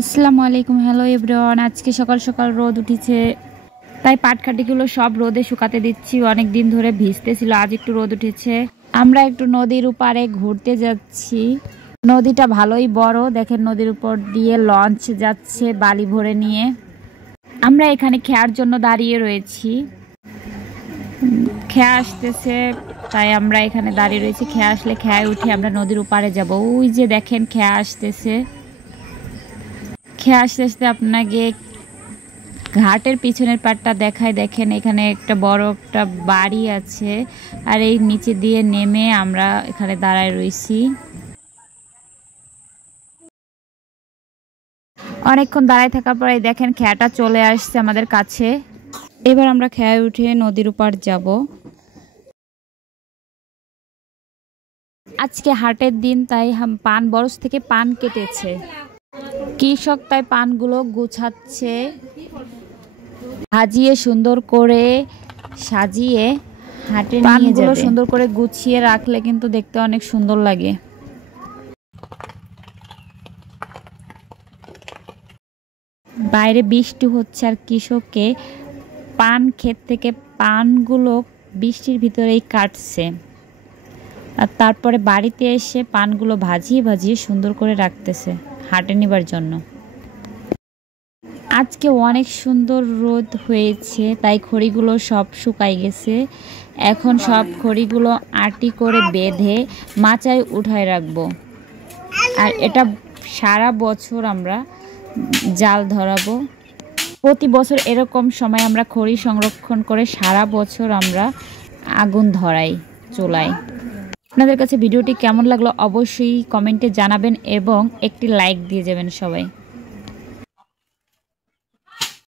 আসসালামু আলাইকুম। Hello everyone. আজকে সকাল সকাল রোদ উঠেছে, তাই পাটকাঠিগুলো সব রোদে শুকাতে দিচ্ছি। অনেক দিন ধরে ভিজতেছিল, আজ একটু রোদ উঠেছে। আমরা একটু নদীর উপারে ঘুরতে যাচ্ছি। নদীটা ভালোই বড়, দেখেন নদীর উপর দিয়ে লঞ্চ যাচ্ছে বালি ভরে নিয়ে। আমরা এখানে খেয়ার জন্য দাঁড়িয়ে রয়েছি। খেয়া আসতেছে, তাই আমরা এখানে দাঁড়িয়ে রয়েছি। খেয়া আসলে খেয়ায় উঠে আমরা নদীর উপারে যাব। ওই যে দেখেন খেয়া আসতেছে। খেয়ে আসতে আসতে আপনাকে ঘাটের পিছনের পাটটা দেখায়। দেখেন এখানে একটা বড় একটা বাড়ি আছে, আর এই নিচে দিয়ে নেমে আমরা এখানে দাঁড়ায় রয়েছি। অনেকক্ষণ দাঁড়ায় থাকার পরে দেখেন খেয়াটা চলে আসছে আমাদের কাছে। এবার আমরা খেয়ায় উঠে নদীর উপর যাব। আজকে হাটের দিন, তাই পান বরজ থেকে পান কেটেছে কৃষক, তাই পানগুলো গুছাচ্ছে, সাজিয়ে সুন্দর করে সাজিয়ে হাটে নিয়ে যাবে। সুন্দর করে গুছিয়ে রাখলে কিন্তু দেখতে অনেক সুন্দর লাগে। বাইরে বৃষ্টি হচ্ছে, আর কৃষককে পান ক্ষেত থেকে পানগুলো বৃষ্টির ভিতরেই কাটছে, আর তারপরে বাড়িতে এসে পানগুলো ভাজিয়ে ভাজিয়ে সুন্দর করে রাখতেছে হাটে নিবার জন্য। আজকে অনেক সুন্দর রোদ হয়েছে, তাই খড়িগুলো সব শুকাই গেছে। এখন সব খড়িগুলো আটি করে বেঁধে মাচায় উঠায় রাখবো। আর এটা সারা বছর আমরা জাল ধরাবো। প্রতি বছর এরকম সময় আমরা খড়ি সংরক্ষণ করে সারা বছর আমরা আগুন ধরাই চুলায়। আপনাদের কাছে ভিডিওটি কেমন লাগলো অবশ্যই কমেন্টে জানাবেন এবং একটি লাইক দিয়ে যাবেন সবাই।